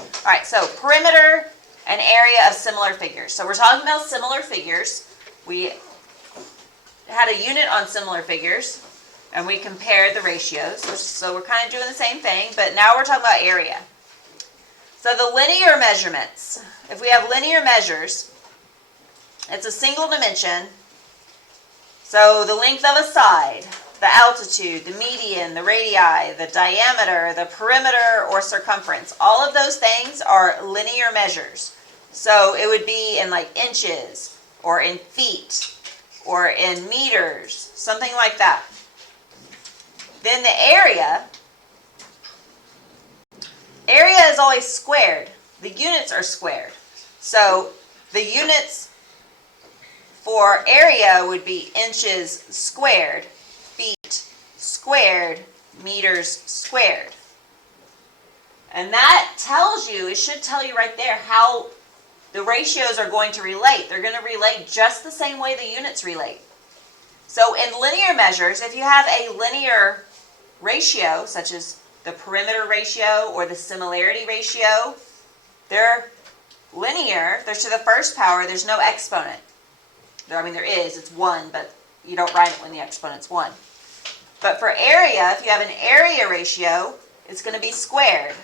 All right, so perimeter and area of similar figures. So we're talking about similar figures. We had a unit on similar figures, and we compared the ratios. So we're kind of doing the same thing, but now we're talking about area. So the linear measurements, if we have linear measures, it's a single dimension. So the length of a side, the altitude, the median, the radii, the diameter, the perimeter or circumference, all of those things are linear measures. So it would be in like inches or in feet or in meters, something like that. Then the area is always squared. The units are squared. So the units for area would be inches squared, feet squared, meters squared. And that tells you, it should tell you right there how the ratios are going to relate. They're going to relate just the same way the units relate. So in linear measures, if you have a linear ratio, such as the perimeter ratio or the similarity ratio, they're linear. They're to the first power. There's no exponent. I mean, there is. It's 1, but you don't write it when the exponent's 1. But for area, if you have an area ratio, it's going to be squared.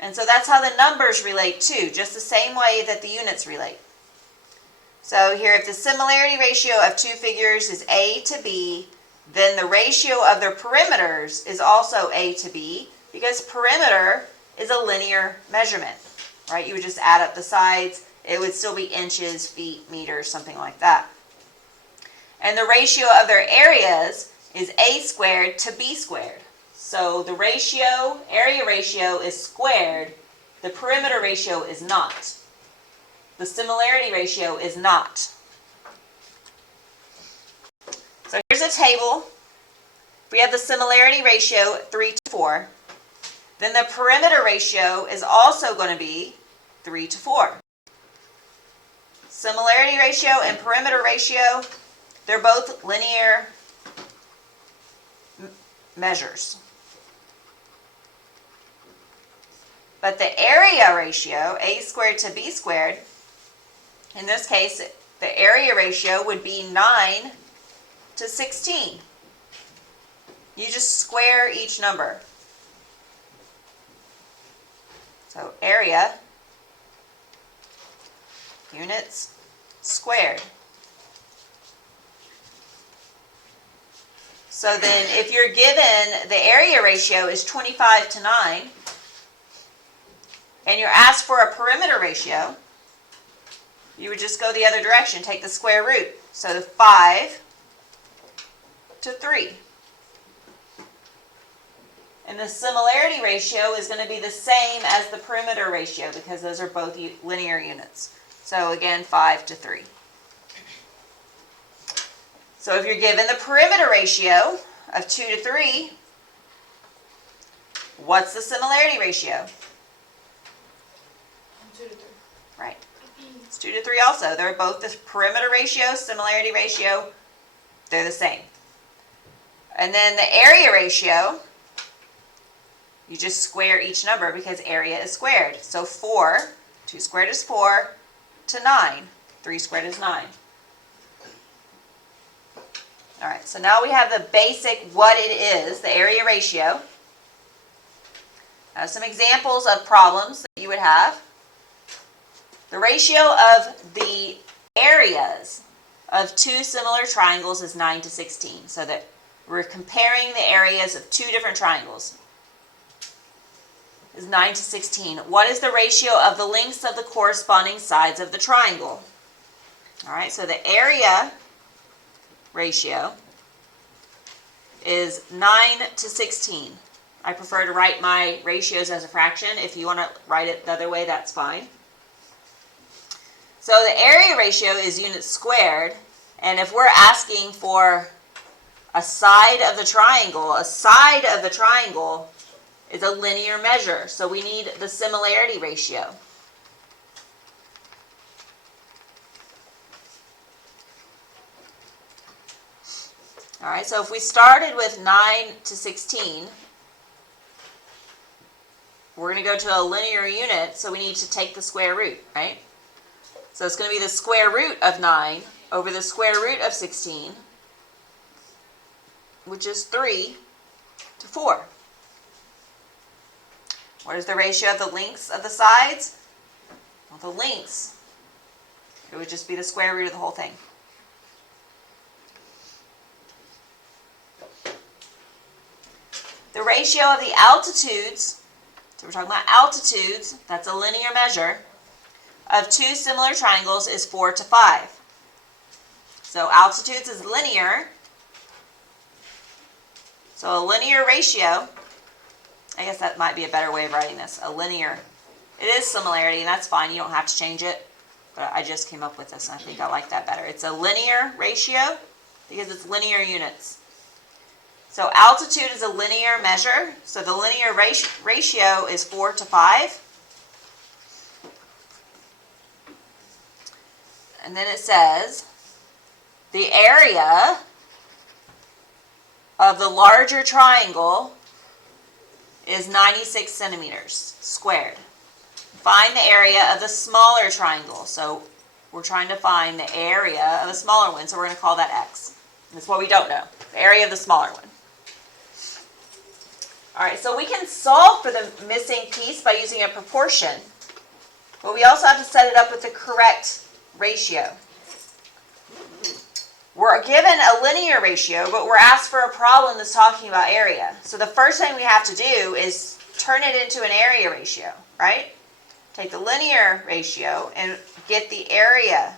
And so that's how the numbers relate too, just the same way that the units relate. So here, if the similarity ratio of two figures is A to B, then the ratio of their perimeters is also A to B, because perimeter is a linear measurement, right? You would just add up the sides. It would still be inches, feet, meters, something like that. And the ratio of their areas is A squared to B squared. So the ratio, area ratio is squared. The perimeter ratio is not. The similarity ratio is not. So here's a table. We have the similarity ratio 3 to 4. Then the perimeter ratio is also going to be 3 to 4. Similarity ratio and perimeter ratio, they're both linear measures. But the area ratio, A squared to B squared, in this case, the area ratio would be 9 to 16. You just square each number. So area, units, squared. So then if you're given the area ratio is 25 to 9, and you're asked for a perimeter ratio, you would just go the other direction, take the square root. So the 5 to 3. And the similarity ratio is going to be the same as the perimeter ratio because those are both linear units. So again, 5 to 3. So if you're given the perimeter ratio of 2 to 3, what's the similarity ratio? 2 to 3. Right. It's 2 to 3 also. They're both the perimeter ratio, similarity ratio, they're the same. And then the area ratio, you just square each number because area is squared. So 4, 2 squared is 4, to 9. 3 squared is 9. All right, so now we have the basic what it is, the area ratio. Now some examples of problems that you would have. The ratio of the areas of two similar triangles is 9 to 16, so that we're comparing the areas of two different triangles. Is 9 to 16. What is the ratio of the lengths of the corresponding sides of the triangle? All right, so the area ratio is 9 to 16. I prefer to write my ratios as a fraction. If you want to write it the other way, that's fine. So the area ratio is units squared, and if we're asking for a side of the triangle is a linear measure, so we need the similarity ratio. All right, so if we started with 9 to 16, we're going to go to a linear unit, so we need to take the square root, right? So it's going to be the square root of 9 over the square root of 16, which is 3 to 4. What is the ratio of the lengths of the sides? Well, the lengths, it would just be the square root of the whole thing. The ratio of the altitudes, so we're talking about altitudes, that's a linear measure, of two similar triangles is 4 to 5. So altitudes is linear. So a linear ratio, I guess that might be a better way of writing this, a linear. It is similarity, and that's fine, you don't have to change it, but I just came up with this, and I think I like that better. It's a linear ratio because it's linear units. So altitude is a linear measure, so the linear ratio is 4 to 5. And then it says the area of the larger triangle is 96 centimeters squared. Find the area of the smaller triangle. So we're trying to find the area of the smaller one, so we're going to call that x. That's what we don't know, the area of the smaller one. All right, so we can solve for the missing piece by using a proportion, but we also have to set it up with the correct ratio. We're given a linear ratio, but we're asked for a problem that's talking about area. So the first thing we have to do is turn it into an area ratio, right? Take the linear ratio and get the area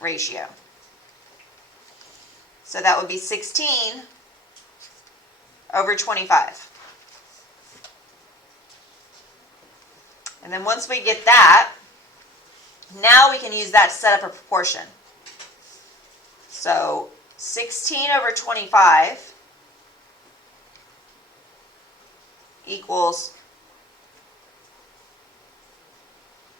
ratio. So that would be 16 over 25. And then once we get that, now we can use that to set up a proportion. So 16 over 25 equals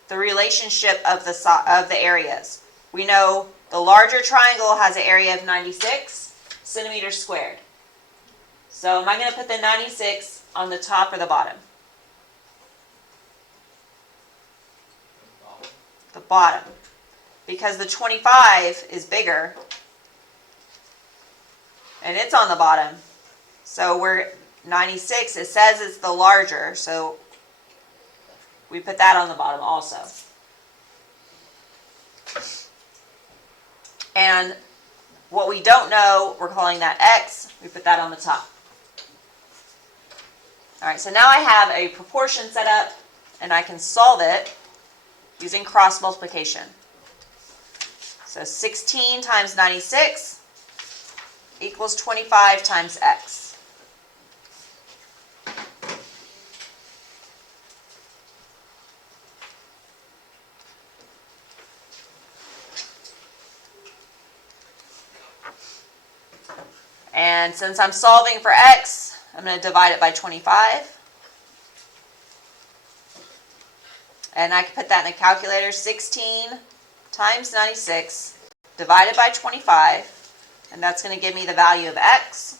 the relationship of the areas. We know the larger triangle has an area of 96 centimeters squared. So am I going to put the 96 on the top or the bottom? The bottom. Because the 25 is bigger, and it's on the bottom. So we're 96, it says it's the larger, so we put that on the bottom also. And what we don't know, we're calling that x, we put that on the top. All right, so now I have a proportion set up, and I can solve it using cross multiplication. So 16 times 96 equals 25 times x. And since I'm solving for x, I'm going to divide it by 25. And I can put that in the calculator. 16 times 96 divided by 25. And that's going to give me the value of x.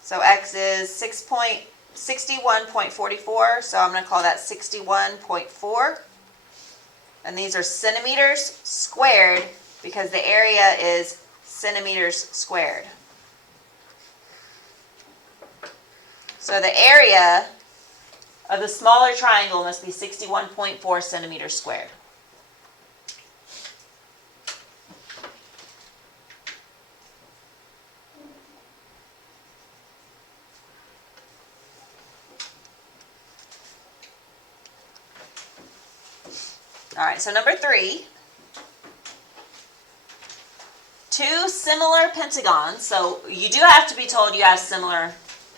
So x is 61.44. So I'm going to call that 61.4. And these are centimeters squared because the area is centimeters squared. So the area of the smaller triangle must be 61.4 centimeters squared. All right, so number 3. Two similar pentagons. So you do have to be told you have similar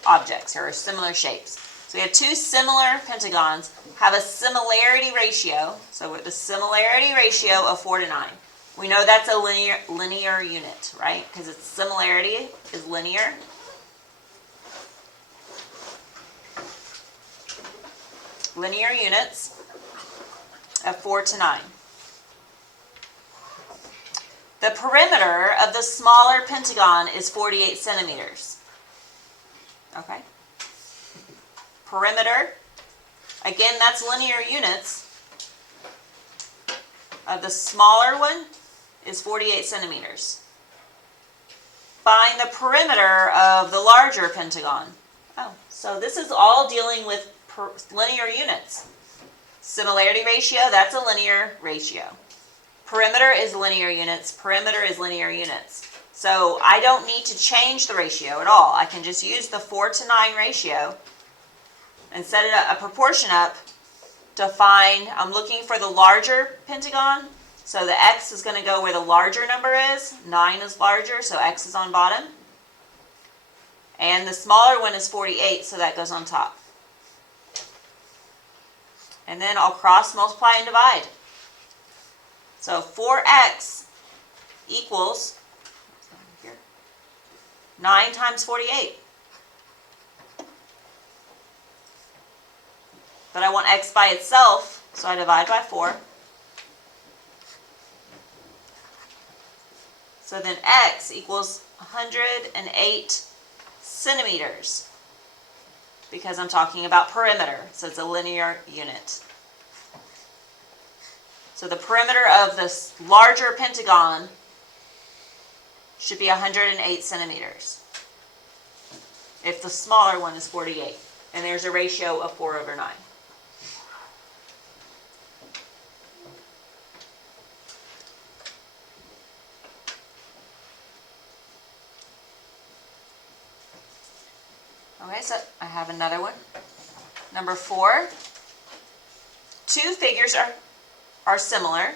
objects or similar shapes. So we have two similar pentagons have a similarity ratio. So with the similarity ratio of 4 to 9. We know that's a linear unit, right? Because its similarity is linear. Linear units of 4 to 9. The perimeter of the smaller pentagon is 48 centimeters. Okay? perimeter, again, that's linear units, of the smaller one is 48 centimeters. Find the perimeter of the larger pentagon. Oh, so this is all dealing with linear units. Similarity ratio, that's a linear ratio. Perimeter is linear units. Perimeter is linear units. So I don't need to change the ratio at all. I can just use the 4:9 ratio and set it a proportion up to find, I'm looking for the larger pentagon. So the X is going to go where the larger number is. 9 is larger, so X is on bottom. And the smaller one is 48, so that goes on top. And then I'll cross multiply and divide. So 4x equals 9 times 48. But I want x by itself, so I divide by 4. So then x equals 108 centimeters, because I'm talking about perimeter, so it's a linear unit. So the perimeter of this larger pentagon should be 108 centimeters, if the smaller one is 48. And there's a ratio of 4/9. Okay, so I have another one. Number 4. Two figures are similar.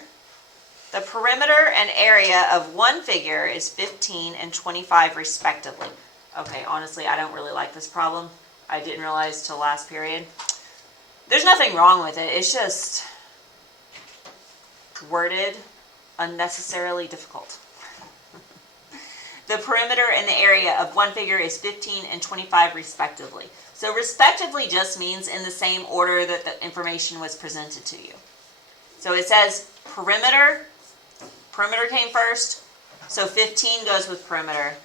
The perimeter and area of one figure is 15 and 25 respectively. Okay, honestly, I don't really like this problem. I didn't realize till last period. There's nothing wrong with it. It's just worded unnecessarily difficult. The perimeter and the area of one figure is 15 and 25 respectively. So respectively just means in the same order that the information was presented to you. So it says perimeter. Perimeter came first, so 15 goes with perimeter.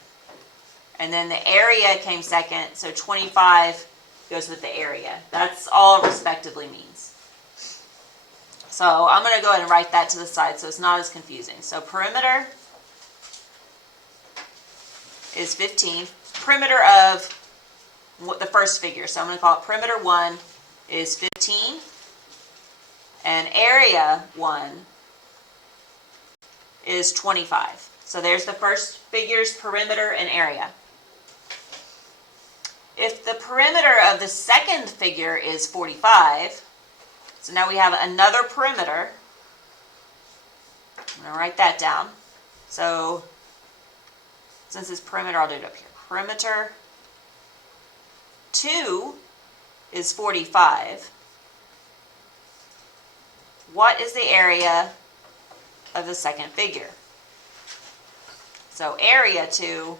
And then the area came second, so 25 goes with the area. That's all respectively means. So I'm going to go ahead and write that to the side so it's not as confusing. So perimeter is 15. Perimeter of the first figure, so I'm going to call it perimeter 1 is 15. And area 1 is 25. So there's the first figure's perimeter and area. If the perimeter of the second figure is 45, so now we have another perimeter. I'm going to write that down. So since it's perimeter, I'll do it up here. Perimeter 2 is 45. What is the area of the second figure? So area 2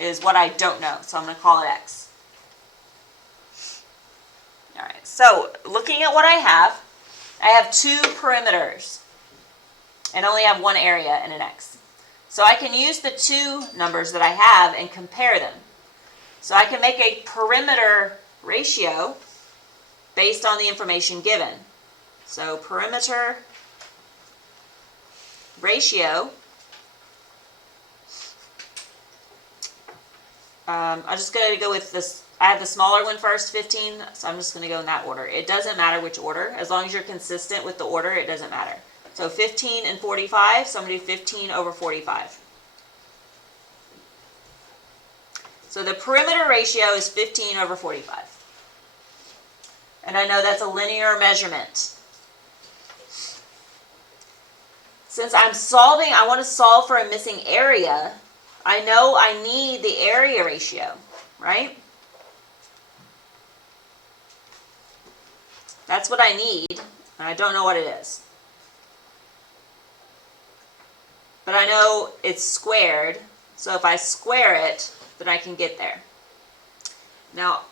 is what I don't know, so I'm going to call it x. Alright, so looking at what I have 2 perimeters and only have one area and an x. So I can use the 2 numbers that I have and compare them. So I can make a perimeter ratio based on the information given. So perimeter ratio, I'm just going to go with this. I have the smaller one first, 15, so I'm just going to go in that order. It doesn't matter which order. As long as you're consistent with the order, it doesn't matter. So 15 and 45, so I'm going to do 15 over 45. So the perimeter ratio is 15 over 45. And I know that's a linear measurement. Since I'm solving, I want to solve for a missing area, I know I need the area ratio, right? That's what I need, and I don't know what it is. But I know it's squared, so if I square it, then I can get there. Now,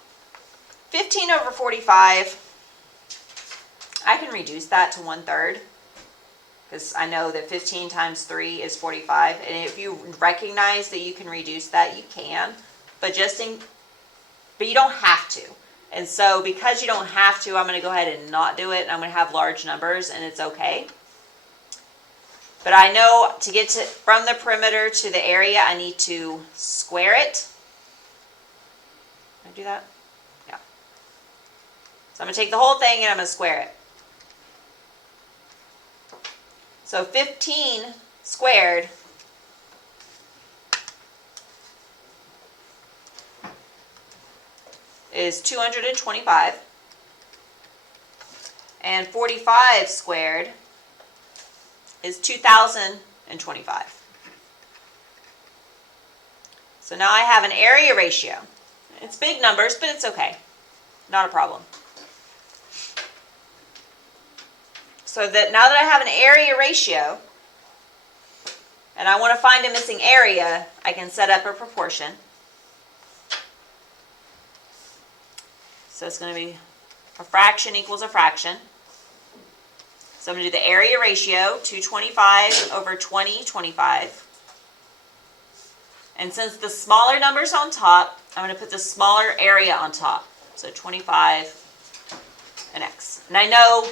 15 over 45, I can reduce that to 1/3, because I know that 15 times 3 is 45, and if you recognize that you can reduce that, you can. But but you don't have to. And so because you don't have to, I'm going to go ahead and not do it. And I'm going to have large numbers, and it's okay. But I know to get from the perimeter to the area, I need to square it. Can I do that? Yeah. So I'm going to take the whole thing and I'm going to square it. So 15 squared is 225. And 45 squared is 2,025. So now I have an area ratio. It's big numbers, but it's okay. Not a problem. So that now that I have an area ratio, and I want to find a missing area, I can set up a proportion. So it's going to be a fraction equals a fraction. So I'm going to do the area ratio, 225 over 2025. And since the smaller number's on top, I'm going to put the smaller area on top. So 25 and x. And I know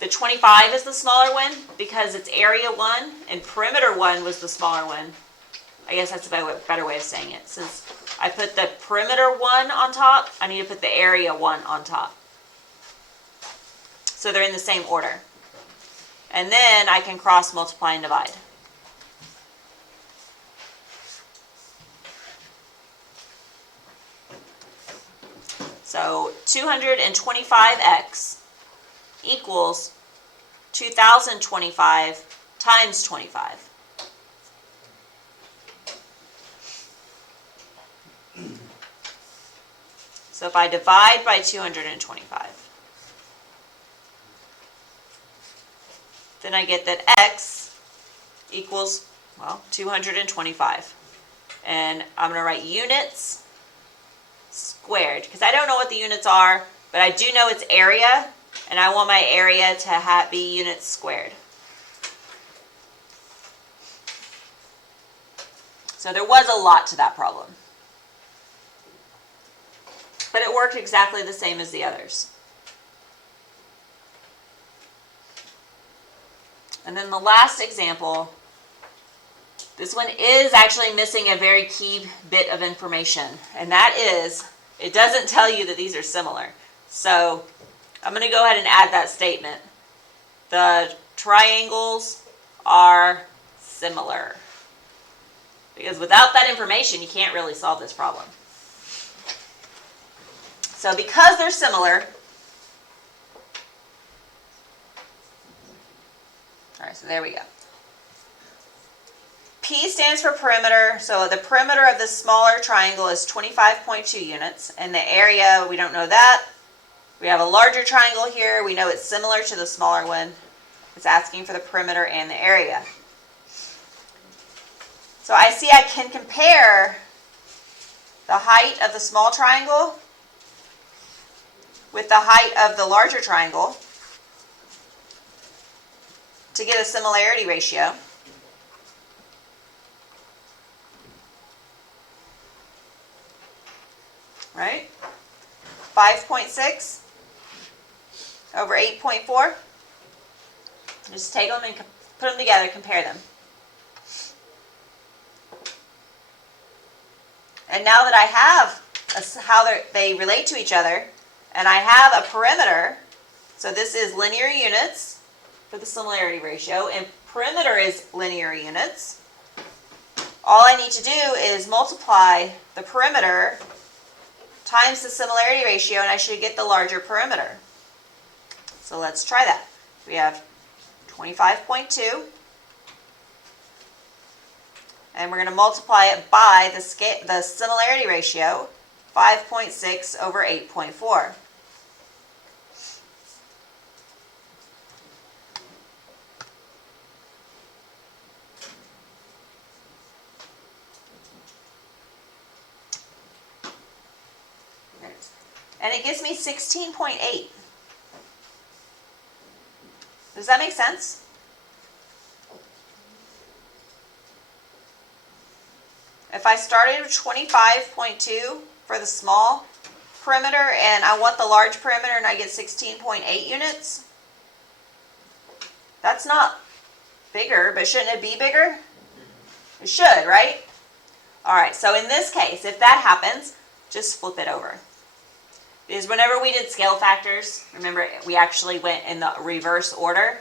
the 25 is the smaller one because it's area 1 and perimeter 1 was the smaller one. I guess that's a better way of saying it. Since I put the perimeter 1 on top, I need to put the area 1 on top. So they're in the same order. And then I can cross multiply and divide. So 225x equals 2,025 times 25. So if I divide by 225, then I get that x equals, well, 225. And I'm going to write units squared, because I don't know what the units are, but I do know it's area, and I want my area to be units squared. So there was a lot to that problem. But it worked exactly the same as the others. And then the last example, this one is actually missing a very key bit of information, and that is, it doesn't tell you that these are similar. So I'm going to go ahead and add that statement. The triangles are similar. Because without that information, you can't really solve this problem. So because they're similar, all right, so there we go. P stands for perimeter, so the perimeter of the smaller triangle is 25.2 units, and the area, we don't know that. We have a larger triangle here, we know it's similar to the smaller one. It's asking for the perimeter and the area. So I see I can compare the height of the small triangle with the height of the larger triangle to get a similarity ratio. Right? 5.6 over 8.4. Just take them and put them together, compare them. And now that I have how they relate to each other, and I have a perimeter, so this is linear units for the similarity ratio, and perimeter is linear units. All I need to do is multiply the perimeter times the similarity ratio, and I should get the larger perimeter. So let's try that. We have 25.2, and we're going to multiply it by the similarity ratio, 5.6 over 8.4. And it gives me 16.8. Does that make sense? If I started with 25.2 for the small perimeter and I want the large perimeter and I get 16.8 units. That's not bigger, but shouldn't it be bigger? It should, right? All right, so in this case, if that happens, just flip it over. Because whenever we did scale factors, remember we actually went in the reverse order.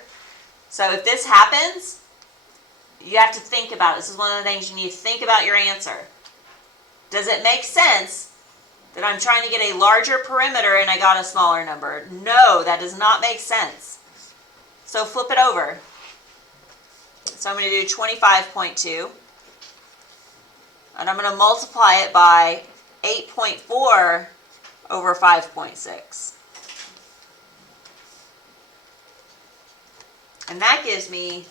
So if this happens, you have to think about it. This is one of the things you need to think about your answer. Does it make sense that I'm trying to get a larger perimeter and I got a smaller number? No, that does not make sense. So flip it over. So I'm going to do 25.2. And I'm going to multiply it by 8.4 over 5.6. And that gives me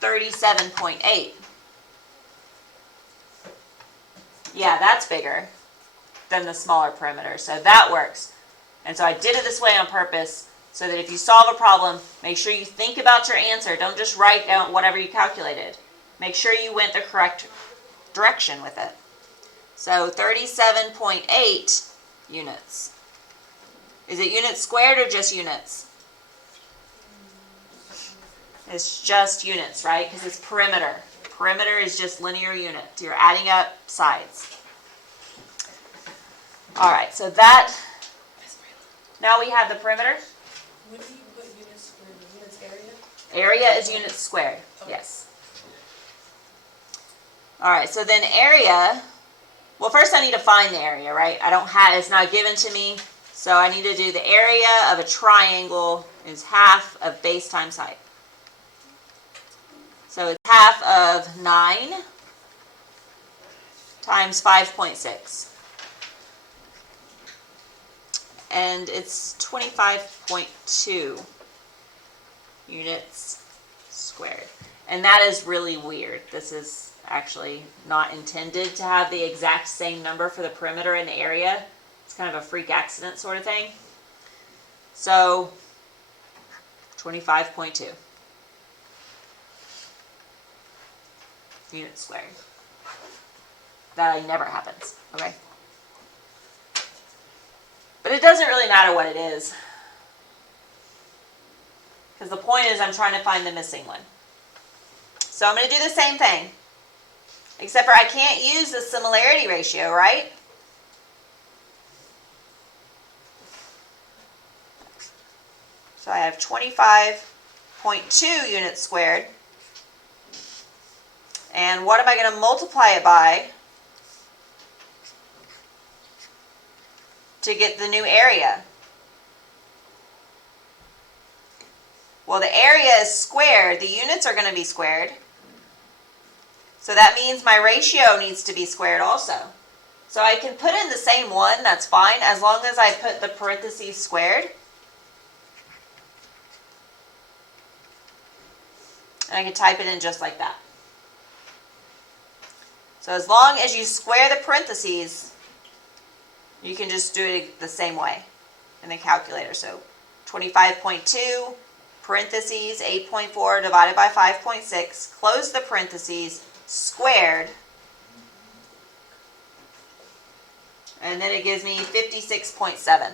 37.8. Yeah, that's bigger than the smaller perimeter. So that works. And so I did it this way on purpose so that if you solve a problem, make sure you think about your answer. Don't just write down whatever you calculated. Make sure you went the correct direction with it. So 37.8 units. Is it units squared or just units? It's just units, right? Because it's perimeter. Perimeter is just linear units. You're adding up sides. All right, so that, now we have the perimeter. When do you put units squared? Units area? Area is units squared, yes. All right, so then area, well, first I need to find the area, right? I don't have, it's not given to me, so I need to do the area of a triangle is half of base times height. So it's half of 9 times 5.6. And it's 25.2 units squared. And that is really weird. This is actually not intended to have the exact same number for the perimeter and the area. It's kind of a freak accident sort of thing. So 25.2 units squared. That never happens, okay? But it doesn't really matter what it is. Because the point is I'm trying to find the missing one. So I'm going to do the same thing. Except for I can't use the similarity ratio, right? So I have 25.2 units squared. And what am I going to multiply it by to get the new area? Well, the area is squared. The units are going to be squared. So that means my ratio needs to be squared also. So I can put in the same one, that's fine, as long as I put the parentheses squared. And I can type it in just like that. So as long as you square the parentheses, you can just do it the same way in the calculator. So 25.2 parentheses 8.4 divided by 5.6, close the parentheses, squared, and then it gives me 56.7.